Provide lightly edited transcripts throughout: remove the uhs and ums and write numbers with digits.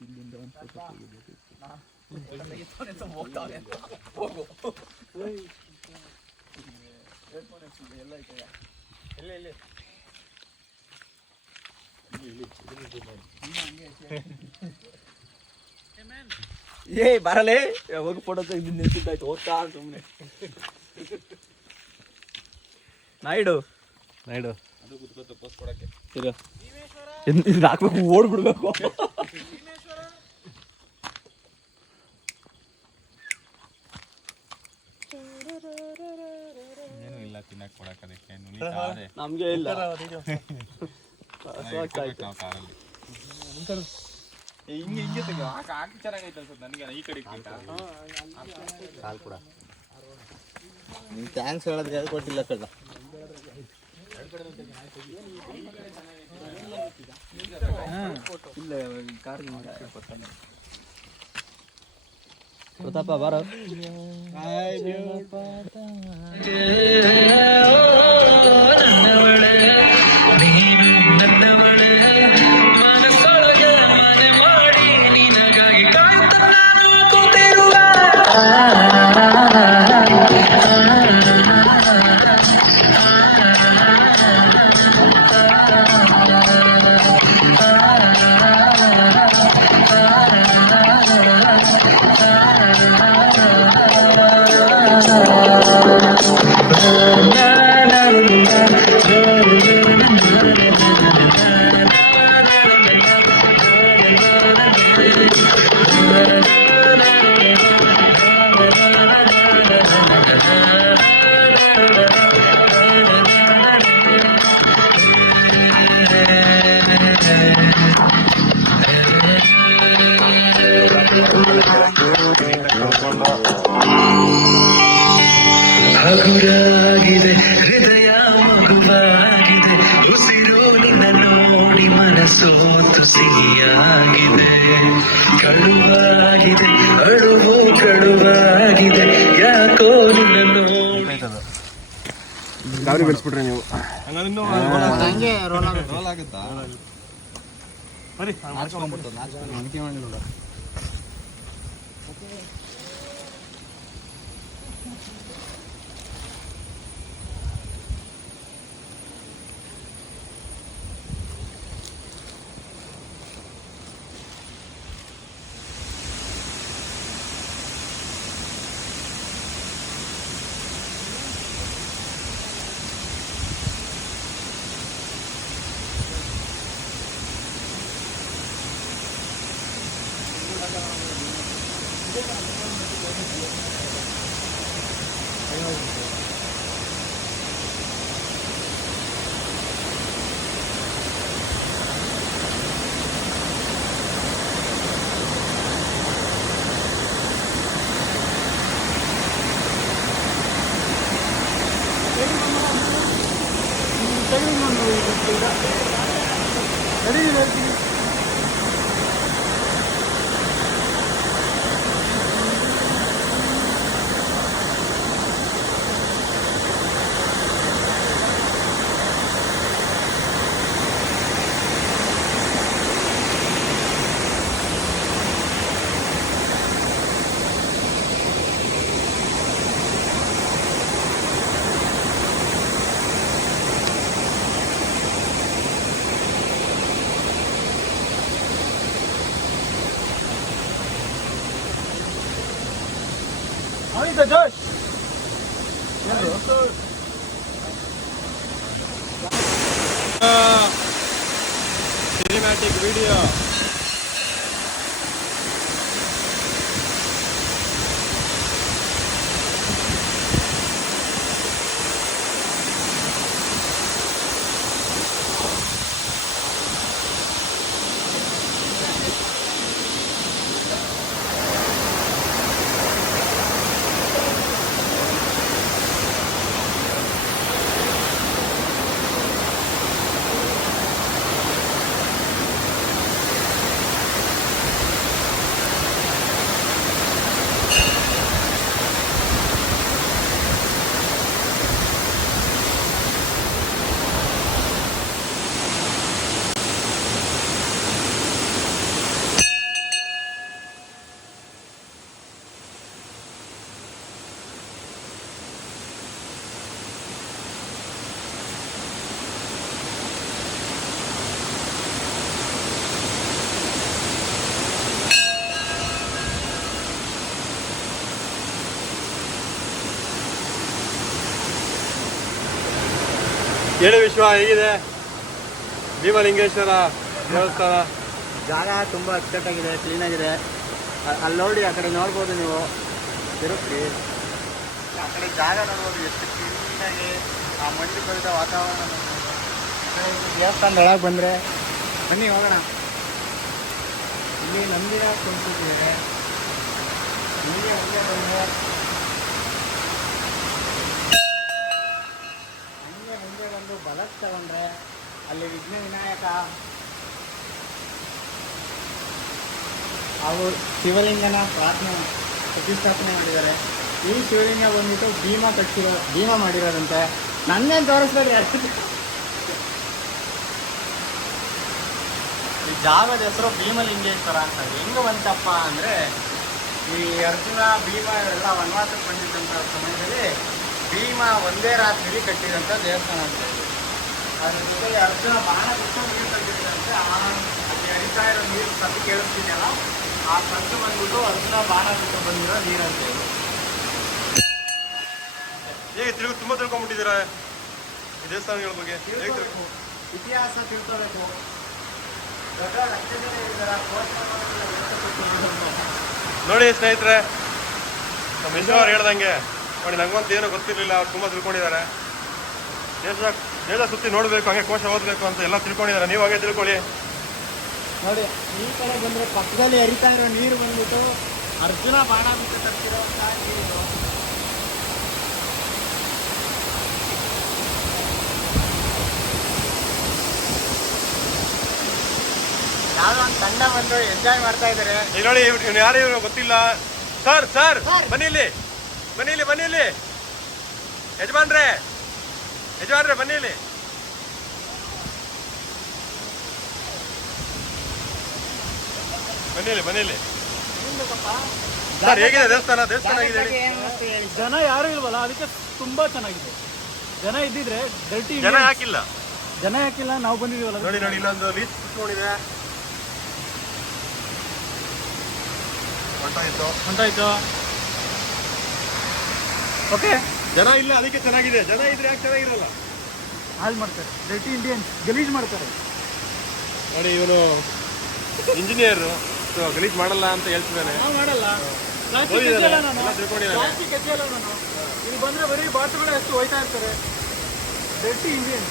ಇಲ್ಲಿಂದ ಒಂದು ಏ ಬರಲೇ ಯಾವಾಗ ಫೋಟೋ ತೆಗೆದು ನಿಂತಿದ್ದಾಯ್ತು ಓದ್ತಾ ಸುಮ್ಮನೆ ನಾಯ್ಡು ಅದು ಕುತ್ಕೋತ ಪೋಸ್ ಕೊಡಕ್ಕೆ ಇದು ಹಾಕ್ಬೇಕು ಓಡ್ಬಿಡ್ಬೇಕು ಏನು ಇಲ್ಲ ತಿನ್ನಕ್ ಕೊಡಕ್ಕೆ ಅದಕ್ಕೆ ನಮ್ಗೆ ಇಲ್ಲ ಹಿಂಗೆ ಹಿಂಗೆ ತೆಗೆ ಹಾಕಿ ಚೆನ್ನಾಗೈತೆ ಅನ್ಸುತ್ತೆ ನನಗೆ ಈ ಕಡೆ ಕಾಲ್ ಕೂಡ ನಿಂಗೆ ಥ್ಯಾಂಕ್ಸ್ ಹೇಳೋದಕ್ಕೆ ಕೊಟ್ಟಿಲ್ಲ ಕಳ್ಳ ಇಲ್ಲ ಕಾರ್ ಪ್ರತಾಪ ಬಾರ ಹಗುರಾಗಿದೆ ಹೃದಯ ಮಗುವಾಗಿದೆ ಉಸಿರು ನಿನ್ನ ನೋಡಿ ಮನಸೋತು ಸಿಹಿಯಾಗಿದೆ ಕಳುವಾಗಿದೆ ಅಳುವು ಕಳುವಾಗಿದೆ ಯಾಕೋ ನಿನ್ನ ನೋಡಿ ಗಾಡಿ ಬೆಳೆಸ್ಬಿಟ್ರೆ ನೀವು ಹಂಗೆ ರೋಲ್ ಆಗುತ್ತಾ ಸಿನಿಮ್ಯಾಟಿಕ್ ವಿಡಿಯೋ ಹೇಳಿ ವಿಶ್ವ ಹೇಗಿದೆ ಭೀಮಲಿಂಗೇಶ್ವರ ದೇವಸ್ಥಾನ? ಜಾಗ ತುಂಬ ಅಚ್ಚುಕಟ್ಟಾಗಿದೆ, ಕ್ಲೀನಾಗಿದೆ. ಅಲ್ಲಿ ನೋಡಿ, ಆ ಕಡೆ ನೋಡ್ಬೋದು ನೀವು, ತಿರುಗಿ ಆ ಕಡೆ ಜಾಗ ನೋಡ್ಬೋದು ಎಷ್ಟು ಕ್ಲೀನಾಗಿ, ಆ ಮಂಜು ಕವಿದ ವಾತಾವರಣ ನೋಡ್ಬೋದು. ಈ ಕಡೆ ದೇವಸ್ಥಾನದೊಳಗೆ ಬಂದರೆ ಬನ್ನಿ ಹೋಗೋಣ. ಇಲ್ಲಿ ನಂದಿರ ಕುಂತಿದ್ದೇವೆ, ನಿಮಗೆ ಮುಂದೆ ಬಂದರೆ ಹಂಗೆ ಮುಂದೆ ಬಂದು ಬಲಕ್ಕೆ ತಗೊಂಡ್ರೆ ಅಲ್ಲಿ ವಿಘ್ನ ವಿನಾಯಕ ಅವರು ಶಿವಲಿಂಗನ ಪ್ರತಿಷ್ಠಾಪನೆ ಮಾಡಿದ್ದಾರೆ. ಈ ಶಿವಲಿಂಗ ಬಂದ್ಬಿಟ್ಟು ಭೀಮ ಮಾಡಿರೋದಂತೆ. ನನ್ನೇನು ತೋರಿಸ್ಬೇಡಿ. ಈ ಜಾಗದ ಹೆಸರು ಭೀಮಲಿಂಗೇಶ್ವರ ಅಂತ. ಹೆಂಗೆ ಬಂತಪ್ಪ ಅಂದರೆ, ಈ ಅರ್ಜುನ ಭೀಮ ಎಲ್ಲ ವನವಾಸಕ್ಕೆ ಬಂದಿದ್ದಂಥ ಸಮಯದಲ್ಲಿ ಭೀಮ ಒಂದೇ ರಾತ್ರಿಯಲ್ಲಿ ಕಟ್ಟಿದಂಥ ದೇವಸ್ಥಾನ ಅಂತ. ಅದ್ರ ಜೊತೆಗೆ ಅರ್ಜುನ ಬಾಣ ಬಿಟ್ಟು ನೀರು ತಂದಿದ್ದಂತೆ. ಅಲ್ಲಿ ಹರಿತಾ ಇರೋ ನೀರು ಸದ್ದು ಕೇಳಿಸ್ತಿದೆಯಲ್ಲ, ಆ ಸದ್ದು ಬಂದ್ಬಿಟ್ಟು ಅರ್ಜುನ ಬಾಣ ಬಿಟ್ಟು ಬಂದಿರೋ ನೀರಂತೆ. ಹೇಗೆ ತುಂಬ ತಿಳ್ಕೊಂಡ್ಬಿಟ್ಟಿದ್ದೀರಾ ಈ ದೇವಸ್ಥಾನಗಳ ಬಗ್ಗೆ? ಇತಿಹಾಸ ತಿಳ್ಕೋಬೇಕು. ದೊಡ್ಡ ಲಕ್ಷಣೆ ನೋಡಿ ಸ್ನೇಹಿತರೆ, ನಮ್ಮ ಯಶೋರ್ ಹೇಳ್ದಂಗೆ ನೋಡಿ, ನಂಗಂತ ಏನೋ ಗೊತ್ತಿರಲಿಲ್ಲ, ಅವ್ರು ತುಂಬ ತಿಳ್ಕೊಂಡಿದ್ದಾರೆ. ದೇಶ ಸುತ್ತಿ ನೋಡಬೇಕು, ಹಂಗೆ ಕೋಶ ಓದಬೇಕು ಅಂತ ಎಲ್ಲ ತಿಳ್ಕೊಂಡಿದ್ದಾರೆ. ನೀವು ಹಾಗೆ ತಿಳ್ಕೊಳ್ಳಿ. ನೋಡಿ, ಈ ಕಡೆ ಬಂದರೆ ಪಕ್ಕದಲ್ಲಿ ಹರಿತಾ ಇರೋ ನೀರು ಬಂದ್ಬಿಟ್ಟು ಅರ್ಜುನ ಬಾಣ ಬಿಟ್ಟು ತರ್ತಿರೋ ನೀರು. ಯಾವುದೋ ಒಂದು ತಂಡ ಬಂದು ಎಂಜಾಯ್ ಮಾಡ್ತಾ ಇದ್ದಾರೆ. ಈಗ ನೋಡಿ, ಇವ್ನು ಯಾರು ಇವ್ರು ಗೊತ್ತಿಲ್ಲ. ಸರ್ ಸರ್ ಬನ್ನಿ ಇಲ್ಲಿ, ಬನ್ನಿ ಇಲ್ಲಿ, ಬನ್ನಿ ಇಲ್ಲಿ. ಯಜಮಾನ್ರೆ ಬನ್ನಿ ಇಲ್ಲಿ. ಬನ್ನಿ ಇಲ್ಲಿ. ಸರ್ ಹೇಗಿದೆ ದೇವಸ್ಥಾನ ಆಗಿದೆ? ಜನ ಯಾರು ಇಲ್ವಲ್ಲ, ಅದಕ್ಕೆ ತುಂಬಾ ಚೆನ್ನಾಗಿದೆ. ಜನ ಇದ್ದಿದ್ರೆ ಜನ ಯಾಕಿಲ್ಲ ನಾವು ಬಂದಿದೀವಲ್ಲ. ನೋಡಿ ಇಲ್ಲೊಂದು ಲೀಸ್ ಕುತ್ಕೊಂಡಿದೆ. ಹೊಂಟಾಯ್ತು. ಓಕೆ, ಜನ ಇಲ್ಲ, ಅದಕ್ಕೆ ಚೆನ್ನಾಗಿದೆ. ಜನ ಇದ್ರೆ ಯಾಕೆ ಚೆನ್ನಾಗಿರಲ್ಲ? ಹಾಳು ಮಾಡ್ತಾರೆ, ಡರ್ಟಿ ಇಂಡಿಯನ್ ಗಲೀಜ್ ಮಾಡ್ತಾರೆ. ನೋಡಿ, ಇವನು ಇಂಜಿನಿಯರ್, ಗಲೀಜ್ ಮಾಡಲ್ಲ ಅಂತ ಹೇಳ್ತಿದ್ದಾನೆ. ಮಾಡಲ್ಲ, ಇಲ್ಲಿ ಬಂದ್ರೆ ಬರೀ ಬಾಟುಗಳು ಎಷ್ಟು ಹೋಯ್ತಾ ಇರ್ತಾರೆ. Dirty Indian.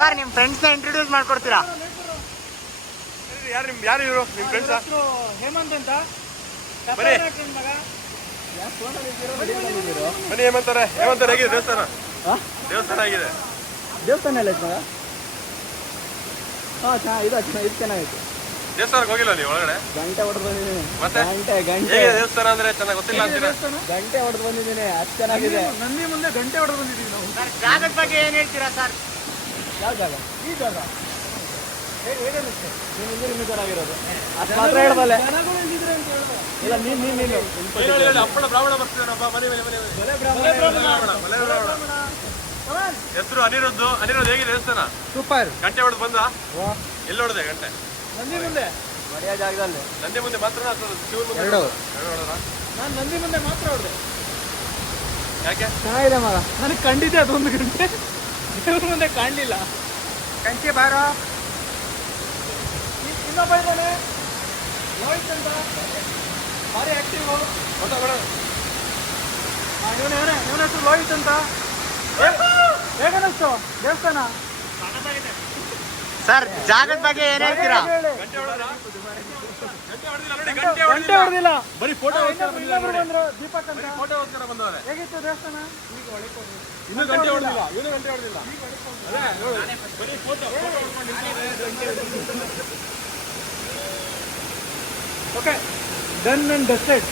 ಸರ್, ನಿಮ್ಮ ಫ್ರೆಂಡ್ಸ್ನ ಇಂಟ್ರೊಡ್ಯೂಸ್ ಮಾಡ್ಕೊಡ್ತೀರಾ? ಯಾರು ಇವರು ನಿಮ್ಮ ಫ್ರೆಂಡ್ಸ್? ಹೇಮಂತ್ ಅಂತ. ಬನ್ನಿ ಹೇಮಂತಾರೆ. ಹೇಗಿದೆ ದೇವಸ್ಥಾನ? ಆಗಿದೆ. ದೇವಸ್ಥಾನ ಎಲ್ಲ ಐತೆ ಮಗ. ಇದು ಚೆನ್ನಾಗಿತ್ತು. ದೇವಸ್ಥಾನಕ್ಕೆ ಹೋಗಿಲ್ಲ ನೀವು ಒಳಗಡೆ? ಗಂಟೆ ಹೊಡೆದು ಬಂದಿದ್ದೀನಿ. ಮತ್ತೆ ಗಂಟೆ ದೇವಸ್ಥಾನ ಅಂದ್ರೆ ಚೆನ್ನಾಗಿ ಗೊತ್ತಿಲ್ಲ ಅಂತೀರಾ? ಗಂಟೆ ಹೊಡೆದು ಬಂದಿದ್ದೀನಿ, ಅಷ್ಟು ಚೆನ್ನಾಗಿದೆ. ನಂದಿ ಮುಂದೆ ಗಂಟೆ ಹೊಡೆದು ಬಂದಿದ್ದೀವಿ ನಾವು. ಜಾಗದ ಬಗ್ಗೆ ಏನು ಹೇಳ್ತೀರಾ ಸರ್? ಯಾವ ಜಾಗ? ಈ ಜಾಗ ಹೇಗನ್ನಿಸ್ತು? ನೀನು ಚೆನ್ನಾಗಿರೋದು ಅಷ್ಟು ಮಾತ್ರ ಹೇಳ್ಬಲ್ಲೆ. ಇಲ್ಲ, ನೀನು ಅಪ್ಪಳ ಬ್ರಾಹ್ಮಣ ಬರ್ತಿದ್ದಾನಪ್ಪ. ಹೆಸರು ಅನಿರುದ್ಧ ಹೇಗಿದೆ ದೇವಸ್ಥಾನ? ಸೂಪರ್. ಗಂಟೆ ಹೊಡೆದು ಬಂದ? ಎಲ್ಲಿ ಹೊಡೆದೆ ಗಂಟೆ? ನಂದಿ ಮುಂದೆ, ಮರೆಯ ಜಾಗದಲ್ಲಿ. ನಂದಿ ಮುಂದೆ ಮಾತ್ರ ಶಿವನ್ ಮುಂದೆ? ಎರಡು ಹೊಡೆದ. ನಾನು ನಂದಿ ಮುಂದೆ ಮಾತ್ರ ಹೊಡೆದೆ. ಯಾಕೆ? ಚೆನ್ನಾಗಿದೆ ಮಗ. ನನಗೆ ಕಂಡಿದ್ದೆ ಅದೊಂದು ಗಂಟೆ, ದೇವ್ರ ಮುಂದೆ ಕಾಣಲಿಲ್ಲ. ಕಂಚೆ ಬಾರೋ. ಇನ್ನೊಬ್ಬ ಇದ್ದಾನೆ, ಲೋಹಿತ್ ಅಂತ, ಭಾರಿ ಆಕ್ಟಿವ್. ಇವನ ಹೆಸರು ಲೋಹಿತ್ ಅಂತ. ಹೇಗನ್ನಿಸ್ತು ದೇವಸ್ಥಾನ? ಸರ್, ಜಾಗದ ಬಗ್ಗೆ ಏನು ಹೇಳ್ತೀರಾ? ಗಂಟೆ ಹೊಡೆದಿಲ್ಲ, ಬರೀ ಫೋಟೋ ಬಂದ್ರು. ದೀಪಕ್ ಅಂತ. ಫೋಟೋಗೋಸ್ಕರ ಬಂದವ್ರೆ. ಹೇಗಿತ್ತು ದೇವಸ್ಥಾನ? ಇನ್ನೂ ಗಂಟೆ ಹೊಡೆದಿಲ್ಲ. ಬರೀ photo. Okay, done and dusted.